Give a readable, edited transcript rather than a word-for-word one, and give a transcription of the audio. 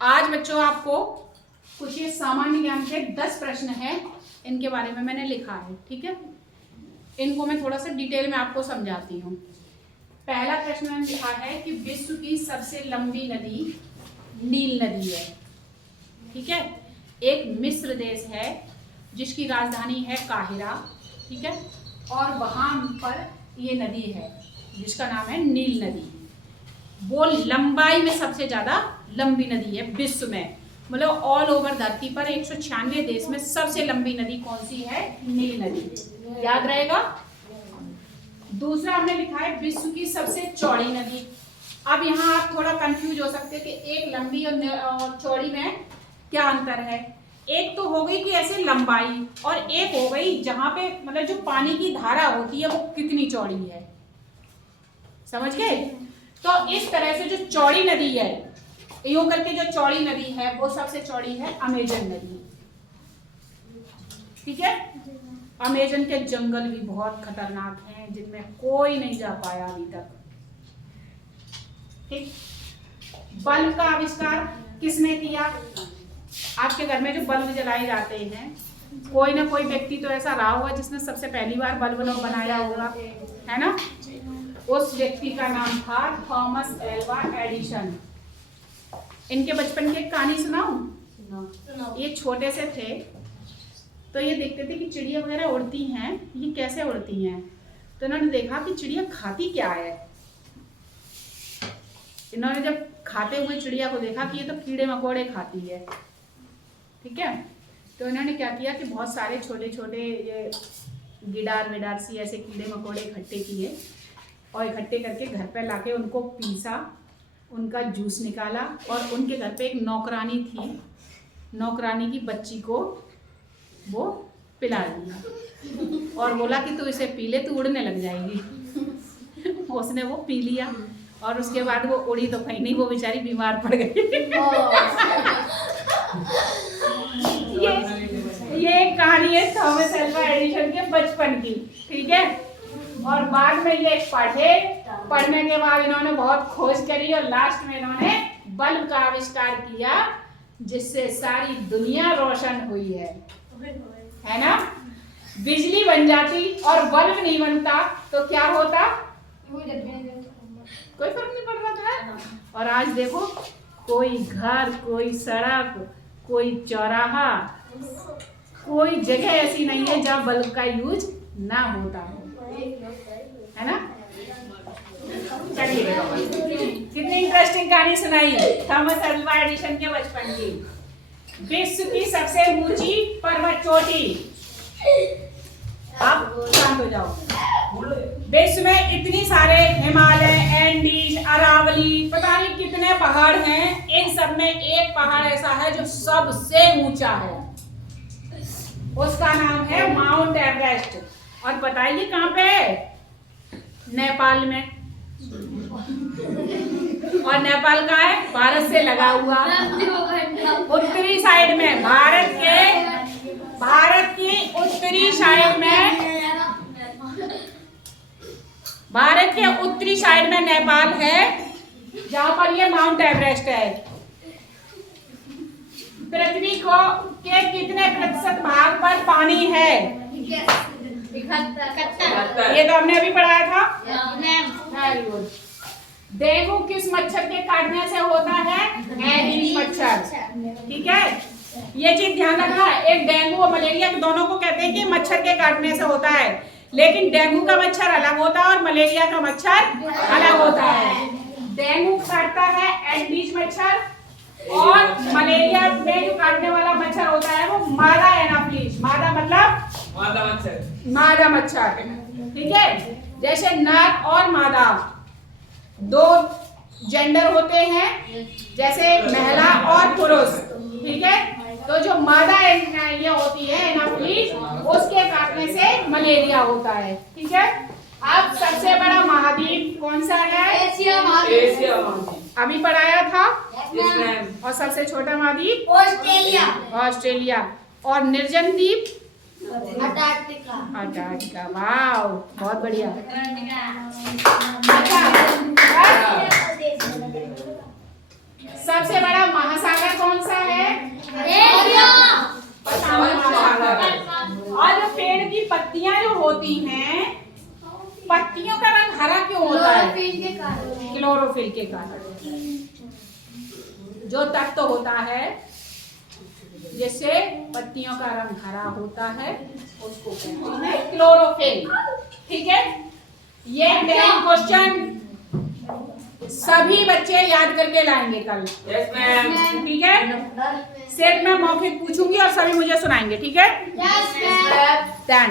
आज बच्चों आपको कुछ ये सामान्य ज्ञान के 10 प्रश्न हैं, इनके बारे में मैंने लिखा है। ठीक है, इनको मैं थोड़ा सा डिटेल में आपको समझाती हूँ। पहला प्रश्न मैंने लिखा है कि विश्व की सबसे लंबी नदी नील नदी है। ठीक है, एक मिस्र देश है जिसकी राजधानी है काहिरा। ठीक है, और वहां पर ये नदी है जिसका नाम है नील नदी। वो लंबाई में सबसे ज्यादा लंबी नदी है विश्व में, मतलब ऑल ओवर धरती पर 196 देश में सबसे लंबी नदी कौन सी है? नील नदी। याद रहेगा। दूसरा हमने लिखा है विश्व की सबसे चौड़ी नदी। अब यहाँ आप थोड़ा कंफ्यूज हो सकते हैं कि एक लंबी और चौड़ी में क्या अंतर है। एक तो हो गई कि ऐसे लंबाई, और एक हो गई जहां पे मतलब जो पानी की धारा होती है वो कितनी चौड़ी है। समझ गए? तो इस तरह से जो चौड़ी नदी है, यूं करके जो चौड़ी नदी है वो सबसे चौड़ी है अमेजन नदी। ठीक है, अमेजन के जंगल भी बहुत खतरनाक हैं जिनमें कोई नहीं जा पाया अभी तक। ठीक, बल्ब का आविष्कार किसने किया? आपके घर में जो बल्ब जलाए जाते हैं, कोई ना कोई व्यक्ति तो ऐसा रहा होगा जिसने सबसे पहली बार बल्ब बनाया होगा, है ना? उस व्यक्ति का नाम था थॉमस एल्वा एडिसन। इनके बचपन की एक कहानी सुनाऊं? ये छोटे से थे तो ये देखते थे कि चिड़िया वगैरह उड़ती हैं, ये कैसे उड़ती हैं। तो इन्होंने देखा कि चिड़िया खाती क्या है। इन्होंने जब खाते हुए चिड़िया को देखा कि ये तो कीड़े मकोड़े खाती है। ठीक है, तो इन्होंने क्या किया कि बहुत सारे छोटे छोटे ये गिडार विडार सी ऐसे कीड़े मकोड़े इकट्ठे किए और इकट्ठे करके घर पे लाके उनको पीसा, उनका जूस निकाला और उनके घर पे एक नौकरानी थी, नौकरानी की बच्ची को वो पिला दिया और बोला कि तू इसे पी ले, तू उड़ने लग जाएगी। उसने वो पी लिया और उसके बाद वो उड़ी तो कहीं नहीं, वो बेचारी बीमार पड़ गई। ये एक कहानी है थॉमस एल्वा एडिसन के बचपन की। ठीक है, और बाद में ये पढ़ने के बाद इन्होंने बहुत खोज करी और लास्ट में इन्होंने बल्ब का आविष्कार किया जिससे सारी दुनिया रोशन हुई है ना? बिजली बन जाती और बल्ब नहीं बनता तो क्या होता? कोई फर्क नहीं पड़ रहा था। और आज देखो, कोई घर, कोई सड़क, कोई चौराहा, कोई जगह ऐसी नहीं है जहाँ बल्ब का यूज ना होता हो, है ना? चलिए, कितनी इंटरेस्टिंग कहानी सुनाई थॉमस एल्वा एडिसन के बचपन की। विश्व की सबसे ऊंची पर्वत चोटी, आप शांत हो जाओ। विश्व में इतनी सारे हिमालय, एंडीज, अरावली, पता नहीं कितने पहाड़ हैं। इन सब में एक पहाड़ ऐसा है जो सबसे ऊंचा है, उसका नाम है माउंट एवरेस्ट। और बताइए कहाँ पे? नेपाल में। और नेपाल का है भारत से लगा हुआ, उत्तरी साइड में, भारत की उत्तरी साइड में, भारत के उत्तरी साइड में नेपाल है जहां पर ये माउंट एवरेस्ट है। पृथ्वी को के कितने प्रतिशत भाग पर पानी है? 71। ये तो हमने अभी पढ़ाया था। Very good. डेंगू किस मच्छर के काटने से होता है? एडीज मच्छर। ठीक है, ये चीज ध्यान रखना। एक डेंगू और मलेरिया दोनों को कहते हैं कि मच्छर के काटने से होता है, लेकिन डेंगू का मच्छर अलग होता है और मलेरिया का मच्छर अलग होता है। डेंगू काटता है एडीज मच्छर, और मलेरिया में जो काटने वाला मच्छर होता है वो मादा एनाफ्लिस। मादा मतलब मादा मच्छर। ठीक है, जैसे नर और मादा दो जेंडर होते हैं, जैसे महिला और पुरुष। ठीक है, तो जो मादा ये होती है एनाफ्लिस, उसके काटने से मलेरिया होता है। ठीक है, अब सबसे बड़ा महाद्वीप कौन सा है? एशिया महाद्वीप। अभी पढ़ाया था। और सबसे छोटा महाद्वीप? ऑस्ट्रेलिया। और निर्जन द्वीप? अंटार्कटिका। वाह, बहुत बढ़िया। अच्छा, सबसे बड़ा महासागर पत्तियां जो होती हैं, पत्तियों का रंग हरा क्यों होता है? क्लोरोफिल के कारण। जो तत्व होता है जिससे पत्तियों का रंग हरा होता है उसको कहते हैं क्लोरोफिल। ठीक है, ये 10 क्वेश्चन सभी बच्चे याद करके लाएंगे कल। Yes ma'am. ठीक है, सिर्फ मैं मौखिक पूछूंगी और सभी मुझे सुनाएंगे। ठीक है, Yes, ma'am. डन।